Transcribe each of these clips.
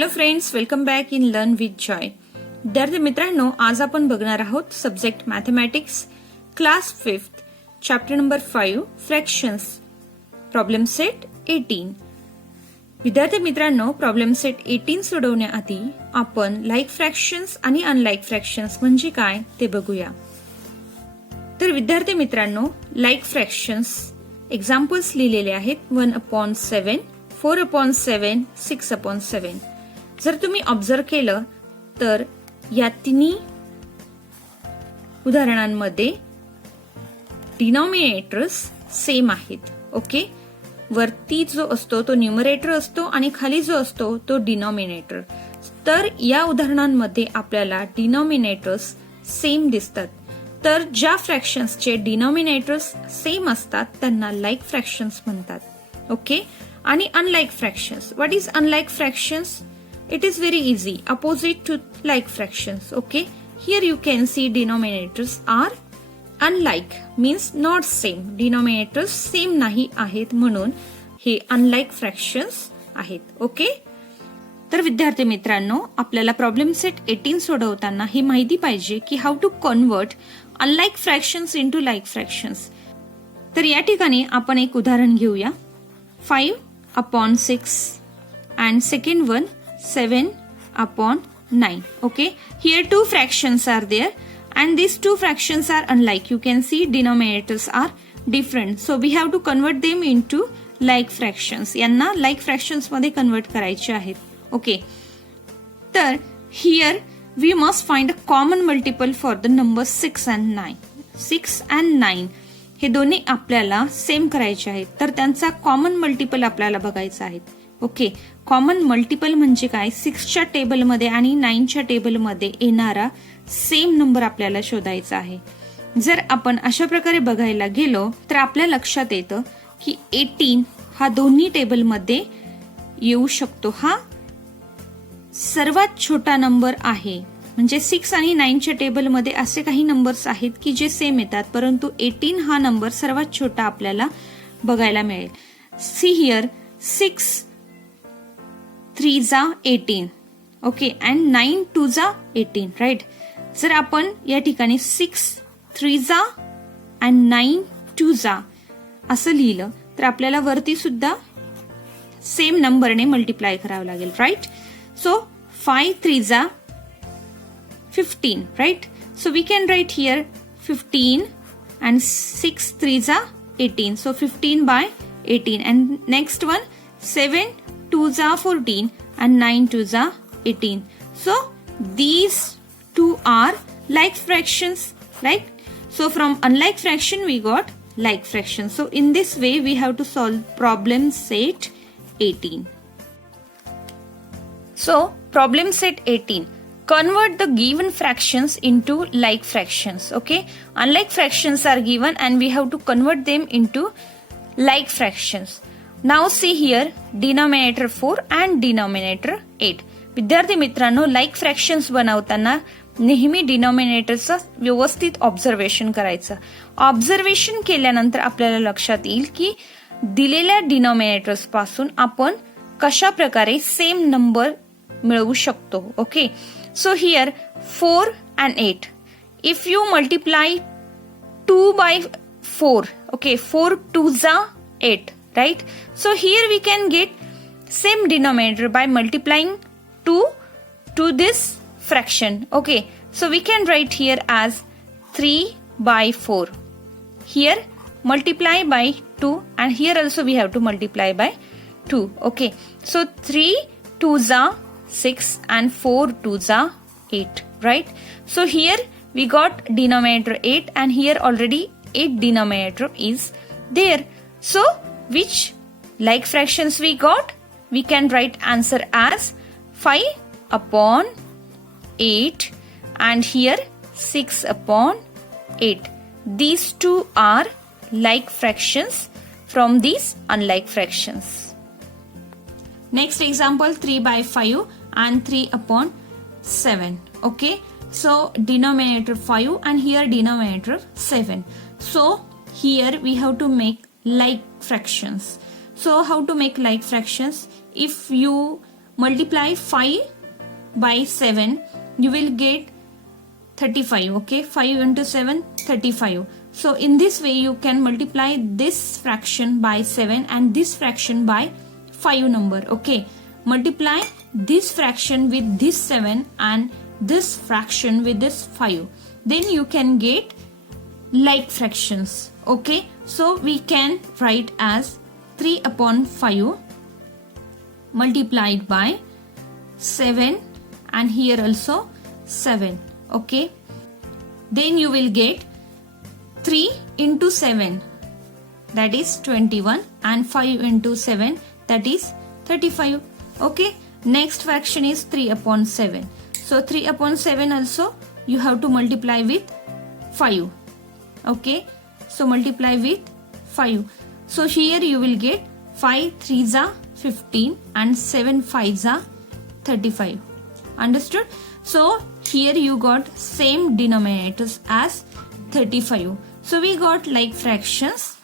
Hello friends, welcome back in learn with Joy. विद्यार्थी मित्रांनो, आज आपण बघणार आहोत subject mathematics, class 5th, chapter number 5, fractions, problem set 18. विद्यार्थी मित्रांनो, प्रॉब्लेम सेट 18 सोडवण्याआधी आपण लाईक फ्रॅक्शन्स आणि अनलाईक फ्रॅक्शन्स म्हणजे काय ते बघूया. तर विद्यार्थी मित्रांनो, लाईक फ्रॅक्शन्स एक्झाम्पल्स लिहिलेले आहेत 1/7, 4/7, 6/7. जर तुम्ही ऑब्झर्व केलं तर या तिन्ही उदाहरणांमध्ये डिनॉमिनेटर्स सेम आहेत. ओके, वरती जो असतो तो न्यूमरेटर असतो आणि खाली जो असतो तो डिनॉमिनेटर. तर या उदाहरणांमध्ये आपल्याला डिनॉमिनेटर्स सेम दिसतात. तर ज्या फ्रॅक्शन्सचे डिनॉमिनेटर्स सेम असतात त्यांना लाईक फ्रॅक्शन्स म्हणतात. ओके, आणि unlike fractions. What is unlike fractions? It is very easy, opposite to like fractions. Okay, here you can see denominators are unlike, means not same. Denominators same नाही आहेत म्हणून हे unlike fractions आहेत. Okay, तर विद्यार्थी मित्रांनो, आपल्याला problem set 18 सोडवताना ही माहिती पाहिजे की how to convert unlike fractions into like fractions. तर या ठिकाणी आपण एक उदाहरण घेऊया. 5/6 and second one 7/9. Okay, here two fractions are there and these two fractions are unlike. You can see denominators are different, so we have to convert them into like fractions. यांना like fractions मध्ये convert करायचे आहेत. Okay, तर here we must find a common multiple for the numbers 6 and 9. 6 and 9 हे दोन्ही आपल्याला same करायचे आहेत, तर त्यांचा कॉमन मल्टिपल आपल्याला बघायचा आहे. ओके, कॉमन मल्टिपल म्हणजे काय? 6च्या टेबलमध्ये आणि 9च्या टेबलमध्ये येणारा सेम नंबर आपल्याला शोधायचा आहे. जर आपण अशा प्रकारे बघायला गेलो तर आपल्या लक्षात येतं की 18 हा दोन्ही टेबलमध्ये येऊ शकतो. हा सर्वात छोटा नंबर आहे. म्हणजे 6 आणि 9च्या टेबलमध्ये असे काही नंबर्स आहेत की जे सेम येतात, परंतु 18 हा नंबर सर्वात छोटा आपल्याला बघायला मिळेल. See here 6 3 18. Okay, and 9 2 18. Right. जर आपण या ठिकाणी 6 3 अँड 9 2 असं लिहिलं तर आपल्याला वरती सुद्धा सेम नंबरने मल्टिप्लाय करावं लागेल. Right. So 5 3 15. Right. So we can write here 15 and 6 3 18. So 15/18. And next one 7 2 14 and 9 2 18. So these two are like fractions, right? So from unlike fraction we got like fraction. So in this way we have to solve problem set 18. So problem set 18. Convert the given fractions into like fractions. Okay, unlike fractions are given and we have to convert them into like fractions. Now see here denominator 4 and denominator 8. विद्यार्थी मित्रांनो, like fractions बनवताना नेहमी डिनॉमिनेटरचं व्यवस्थित observation करायचं. Observation केल्यानंतर आपल्याला लक्षात येईल की दिलेल्या डिनॉमिनेटर्स पासून आपण कशा प्रकारे सेम नंबर मिळवू शकतो. Okay, so here 4 and 8. If you multiply 2/4, okay, 4 2 8. Right? So here we can get same denominator by multiplying 2 to this fraction. Okay, so we can write here as 3/4. Here multiply by 2 and here also we have to multiply by 2. Okay, so 3 2 6 and 4 2 8. Right? So here we got denominator 8 and here already 8 denominator is there. So which like fractions we got? We can write answer as 5/8 and here 6/8. These two are like fractions from these unlike fractions. Next example 3/5 and 3/7. Okay, so denominator 5 and here denominator 7. So here we have to make like fractions. So how to make like fractions? If you multiply 5 by 7, you will get 35. Okay, 5 into 7, 35. So in this way you can multiply this fraction by 7 and this fraction by 5 number. Okay, multiply this fraction with this 7 and this fraction with this 5. Then you can get like fractions. Okay, so we can write as 3 upon 5 multiplied by 7 and here also 7. Okay, then you will get 3 into 7, that is 21, and 5 into 7, that is 35. Okay, next fraction is 3 upon 7. So 3 upon 7 also you have to multiply with 5. Okay, so multiply with 5. So here you will get 5 3s are 15 and 7 5s are 35. Understood? So here you got same denominators as 35. So we got like fractions.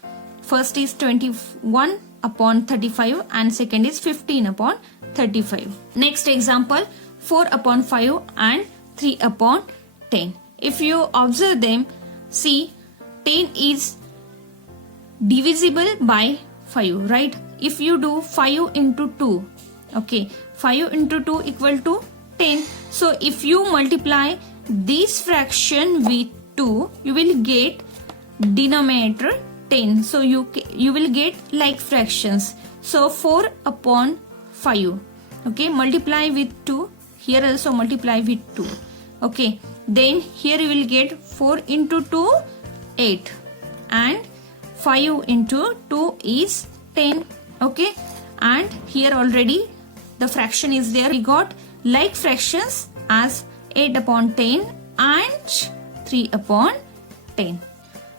First is 21 upon 35 and second is 15 upon 35. Next example, 4 upon 5 and 3 upon 10. If you observe them, see 10 is divisible by 5, right? If you do 5 into 2, okay, 5 into 2 equal to 10. So if you multiply this fraction with 2, you will get denominator 10. So you will get like fractions. So 4 upon 5. Okay, multiply with 2. Here also multiply with 2. Okay, then here you will get 4 into 2, 8. And 5 into 2 is 10. Okay, and here already the fraction is there. We got like fractions as 8 upon 10 and 3 upon 10.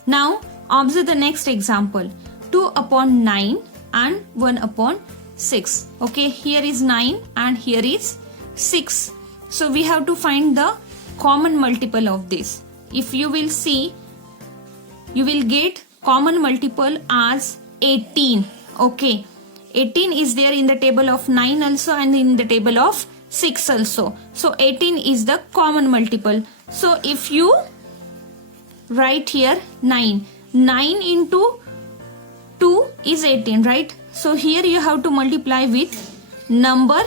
Now observe the next example, 2 upon 9 and 1 upon 6. Okay, here is 9 and here is 6. So we have to find the common multiple of this. If you will see, you will get common multiple as 18. Okay, 18 is there in the table of 9 also and in the table of 6 also. So 18 is the common multiple. So if you write here 9 into 2 is 18, right? So here you have to multiply with number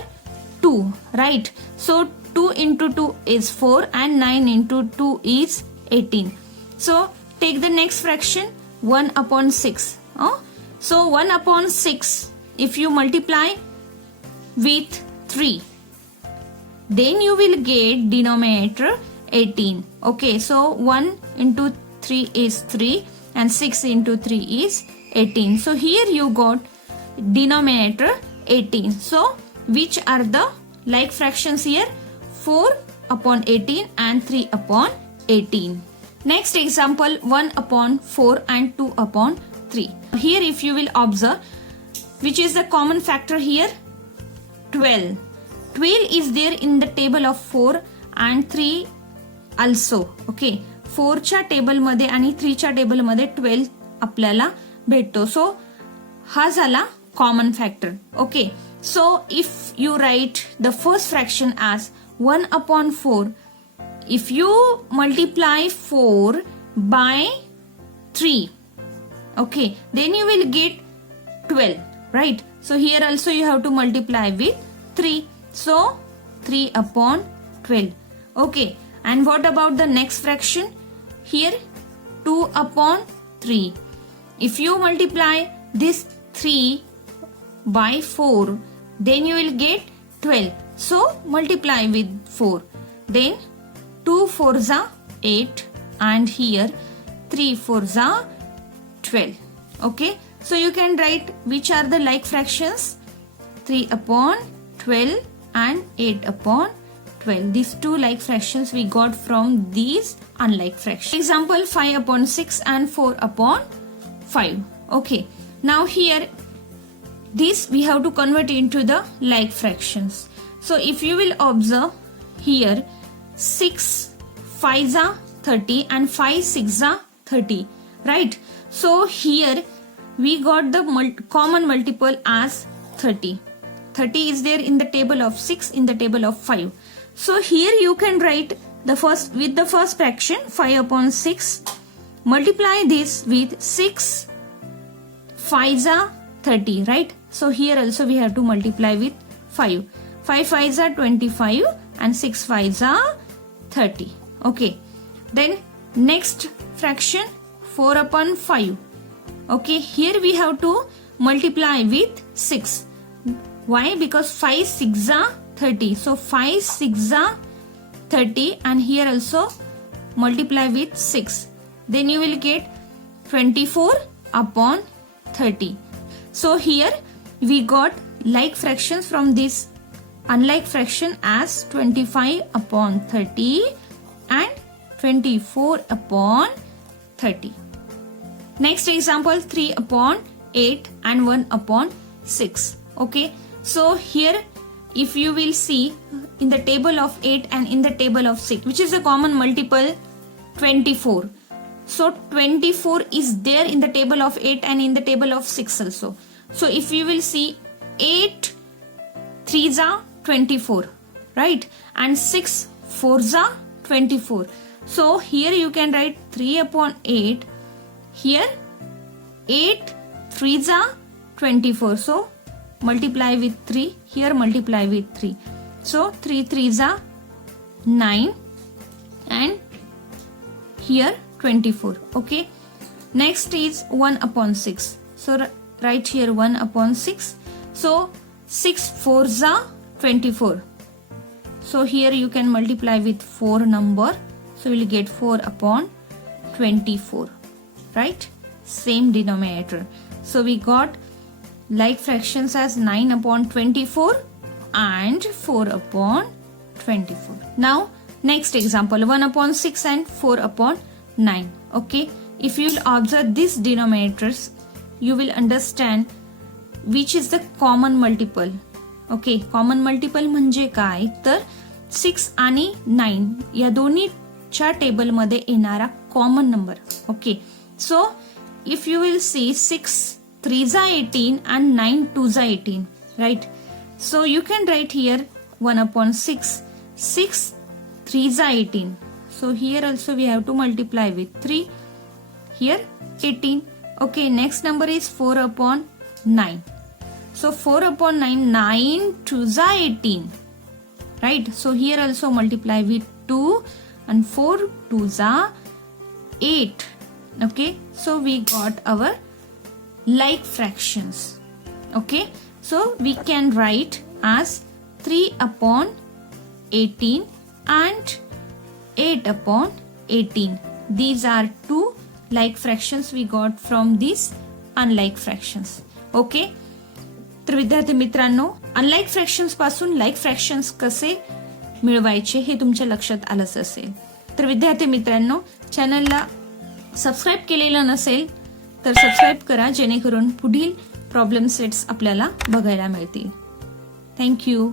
2, right? So 2 into 2 is 4 and 9 into 2 is 18. So take the next fraction, 1 upon 6. So 1 upon 6, if you multiply with 3, then you will get denominator 18. Okay, so 1 into 3 is 3 and 6 into 3 is 18. So here you got denominator 18. So which are the like fractions here? 4 upon 18 and 3 upon 18. Next example, 1 upon 4 and 2 upon 3. Here if you will observe, which is the common factor here? 12. 12 is there in the table of 4 and 3 also. Okay, 4 च्या table मध्ये आणि 3 च्या table मध्ये 12 आपल्याला भेटतो. सो हा झाला common factor. Okay, so if you write the first fraction as 1 upon 4, if you multiply 4 by 3, okay, then you will get 12, right? So here also you have to multiply with 3. So 3 upon 12. Okay, and what about the next fraction? Here 2 upon 3. If you multiply this 3 by 4, then you will get 12. So multiply with 4. Then 2 4s are 8 and here 3 4s are 12. Okay, so you can write which are the like fractions? 3 upon 12 and 8 upon 12. These two like fractions we got from these unlike fractions. Example, 5 upon 6 and 4 upon 5. Okay, now here this we have to convert into the like fractions. So if you will observe here, 6 5s are 30 and 5 6s are 30, right? So here we got the common multiple as 30. 30 is there in the table of 6, in the table of 5. So here you can write the first fraction 5 upon 6. Multiply this with 6 5s are 30, right? So here also we have to multiply with 5. 5 5s are 25 and 6 5s are 30. Okay. Then next fraction 4 upon 5. Okay, here we have to multiply with 6. Why? Because 5 6 are 30. So 5 6 are 30 and here also multiply with 6. Then you will get 24 upon 30. So here we got like fractions from this unlike fraction as 25 upon 30 and 24 upon 30. Next example 3 upon 8 and 1 upon 6. Okay, so here if you will see in the table of 8 and in the table of 6, which is a common multiple 24. So 24 is there in the table of 8 and in the table of 6 also. So if you will see 8 3s are 24, right? And 6 4s are 24. So here you can write 3 upon 8. Here 8 3s are 24. So multiply with 3. Here multiply with 3. So 3 3s are 9 and here 24. Okay. Next is 1 upon 6. So write here 1 upon 6. So 6 4s are 24. So here you can multiply with 4 number. So we will get 4 upon 24. Right? Same denominator. So we got like fractions as 9 upon 24 and 4 upon 24. Now next example 1 upon 6 and 4 upon 9. Okay. If you will observe these denominators, you will understand which is the common multiple. Okay. Common multiple म्हणजे काय तर 6 आणि 9 या दोन्हीच्या table मध्ये येणारा common number. Okay. So if you will see 6 3s are 18 and 9 2s are 18, right? So you can write here 1 upon 6. 6 3s are 18. So here also we have to multiply with 3. Here 18. Okay, next number is 4 upon 9. So 4 upon 9, 9 2s are 18. Right? So here also multiply with 2 and 4 2s are 8. Okay, so we got our like fractions. Okay, so we can write as 3 upon 18 and 8 upon 18. These are two like fractions we got from these unlike fractions. Okay, तर विद्यार्थी मित्रांनो unlike fractions पासून like fractions कसे मिळवायचे हे तुमच्या लक्षात आलंच असेल. तर विद्यार्थी मित्रांनो चॅनलला सबस्क्राईब केलेलं नसेल तर सबस्क्राईब करा जेणेकरून पुढील प्रॉब्लेम सेट्स आपल्याला बघायला मिळतील. थँक्यू.